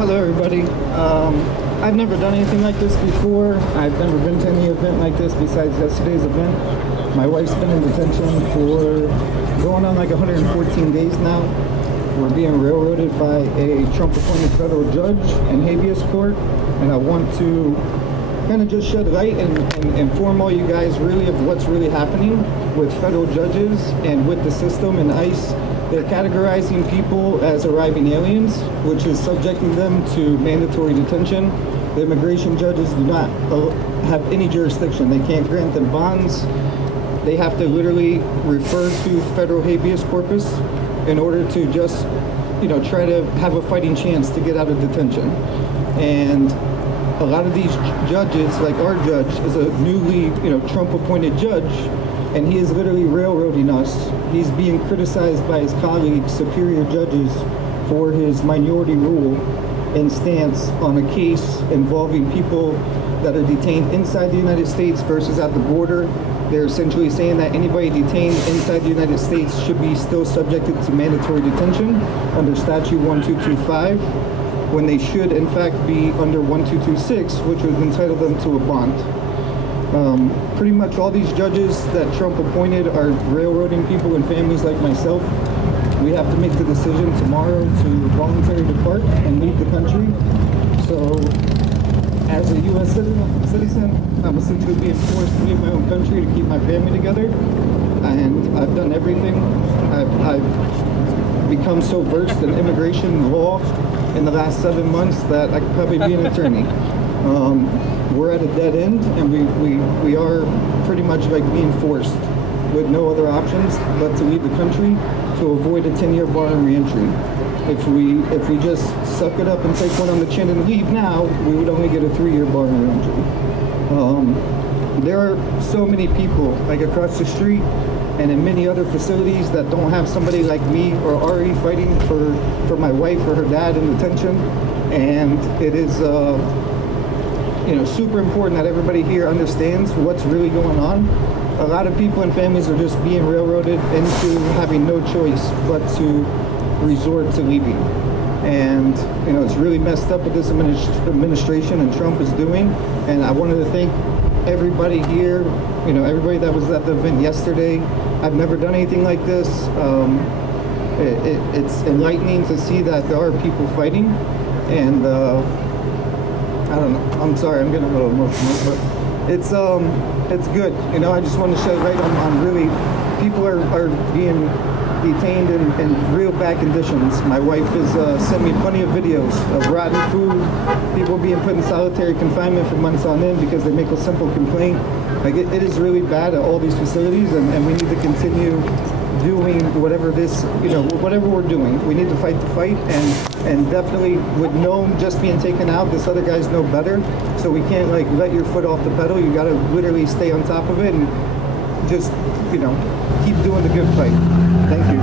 Hello, everybody. I've never done anything like this before. I've never been to any event like this besides yesterday's event. My wife's been in detention for going on like 114 days now. We're being railroaded by a Trump-appointed federal judge in habeas court, and I want to kind of just shed light and inform all you guys really of what's really happening with federal judges and with the system and ICE. They're categorizing people as arriving aliens, which is subjecting them to mandatory detention. The immigration judges do not have any jurisdiction. They can't grant them bonds. They have to literally refer to federal habeas corpus in order to just, try to have a fighting chance to get out of detention. And a lot of these judges, like our judge, is a newly, Trump-appointed judge, and he is literally railroading us. He's being criticized by his colleagues, superior judges, for his minority rule and stance on a case involving people that are detained inside the United States versus at the border. They're essentially saying that anybody detained inside the United States should be still subjected to mandatory detention under statute 1225, when they should in fact be under 1226, which would entitle them to a bond. Pretty much all these judges that Trump appointed are railroading people and families like myself. We have to make the decision tomorrow to voluntarily depart and leave the country. So as a U.S. citizen, I'm essentially being forced to leave my own country to keep my family together. And I've done everything. I've become so versed in immigration law in the last 7 months that I could probably be an attorney. We're at a dead end, and we are pretty much like being forced with no other options but to leave the country to avoid a 10-year bar on reentry. If we just suck it up and take one on the chin and leave now, we would only get a 3-year bar on reentry. There are so many people like across the street and in many other facilities that don't have somebody like me or Ari fighting for my wife or her dad in detention, and it is super important that everybody here understands what's really going on. A lot of people and families are just being railroaded into having no choice but to resort to leaving. And, it's really messed up what this administration and Trump is doing. And I wanted to thank everybody here, everybody that was at the event yesterday. I've never done anything like this. It's enlightening to see that there are people fighting. And, I don't know. I'm sorry, I'm getting a little emotional, but it's good. I just want to shed light on really people are being detained in real bad conditions. My wife has sent me plenty of videos of rotten food, people being put in solitary confinement for months on end because they make a simple complaint. Like it is really bad at all these facilities, and we need to continue doing whatever whatever we're doing. We need to fight the fight, and definitely with Noam just being taken out, this other guys know better. So we can't let your foot off the pedal. You got to literally stay on top of it and just keep doing the good fight. Thank you.